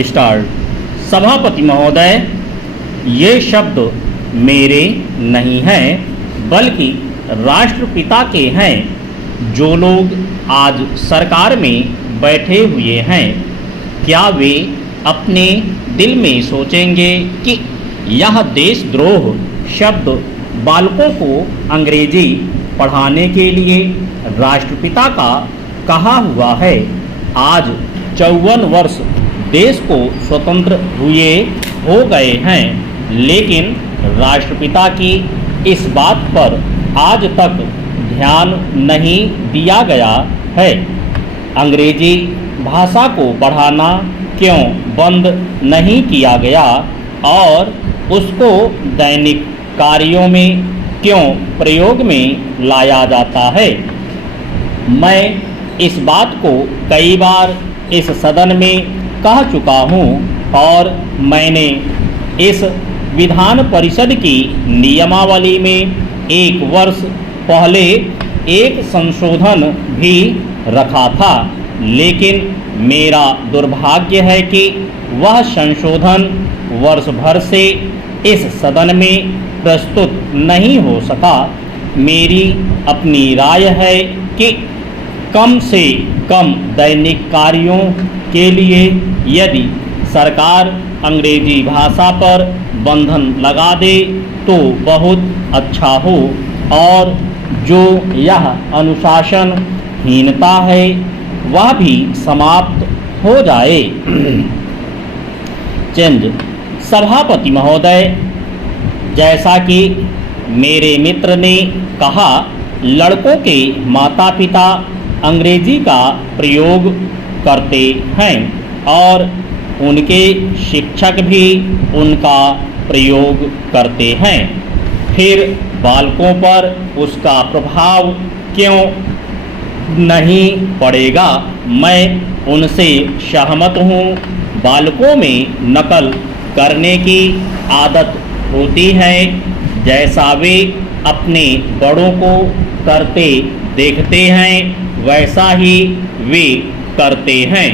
Start. सभापति महोदय, ये शब्द मेरे नहीं हैं बल्कि राष्ट्रपिता के हैं। जो लोग आज सरकार में बैठे हुए हैं, क्या वे अपने दिल में सोचेंगे कि यह देशद्रोह शब्द बालकों को अंग्रेजी पढ़ाने के लिए राष्ट्रपिता का कहा हुआ है। आज 54 वर्ष देश को स्वतंत्र हुए हो गए हैं, लेकिन राष्ट्रपिता की इस बात पर आज तक ध्यान नहीं दिया गया है। अंग्रेजी भाषा को पढ़ाना क्यों बंद नहीं किया गया और उसको दैनिक कार्यों में क्यों प्रयोग में लाया जाता है? मैं इस बात को कई बार इस सदन में कह चुका हूँ और मैंने इस विधान परिषद की नियमावली में 1 वर्ष पहले एक संशोधन भी रखा था, लेकिन मेरा दुर्भाग्य है कि वह संशोधन वर्ष भर से इस सदन में प्रस्तुत नहीं हो सका। मेरी अपनी राय है कि कम से कम दैनिक कार्यों के लिए यदि सरकार अंग्रेजी भाषा पर बंधन लगा दे तो बहुत अच्छा हो और जो यह अनुशासनहीनता है वह भी समाप्त हो जाए। चेंज। सभापति महोदय, जैसा कि मेरे मित्र ने कहा, लड़कों के माता पिता अंग्रेजी का प्रयोग करते हैं और उनके शिक्षक भी उनका प्रयोग करते हैं। फिर बालकों पर उसका प्रभाव क्यों नहीं पड़ेगा? मैं उनसे सहमत हूँ। बालकों में नकल करने की आदत होती है, जैसा वे अपने बड़ों को करते देखते हैं वैसा ही वे करते हैं।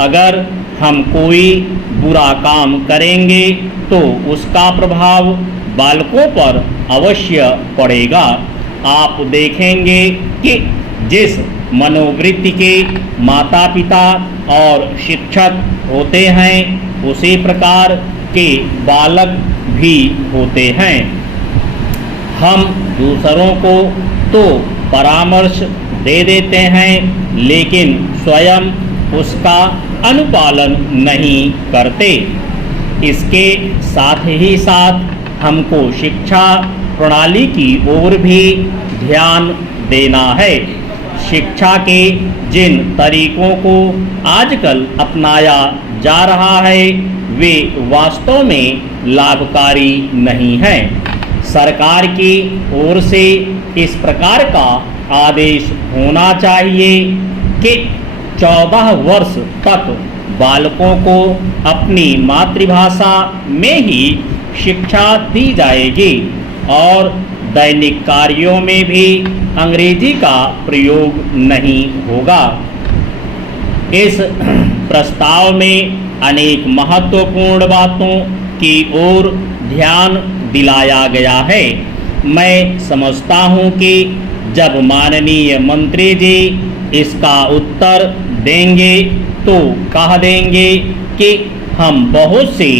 अगर हम कोई बुरा काम करेंगे तो उसका प्रभाव बालकों पर अवश्य पड़ेगा। आप देखेंगे कि जिस मनोवृत्ति के माता पिता और शिक्षक होते हैं उसी प्रकार के बालक भी होते हैं। हम दूसरों को तो परामर्श दे देते हैं, लेकिन स्वयं उसका अनुपालन नहीं करते। इसके साथ ही साथ हमको शिक्षा प्रणाली की ओर भी ध्यान देना है। शिक्षा के जिन तरीकों को आजकल अपनाया जा रहा है वे वास्तव में लाभकारी नहीं हैं। सरकार की ओर से इस प्रकार का आदेश होना चाहिए कि 14 वर्ष तक बालकों को अपनी मातृभाषा में ही शिक्षा दी जाएगी और दैनिक कार्यों में भी अंग्रेजी का प्रयोग नहीं होगा। इस प्रस्ताव में अनेक महत्वपूर्ण बातों की ओर ध्यान दिलाया गया है। मैं समझता हूँ कि जब माननीय मंत्री जी इसका उत्तर देंगे तो कह देंगे कि हम बहुत सी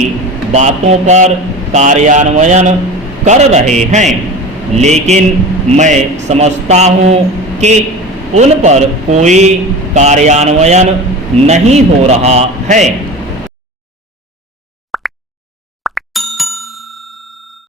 बातों पर कार्यान्वयन कर रहे हैं, लेकिन मैं समझता हूँ कि उन पर कोई कार्यान्वयन नहीं हो रहा है।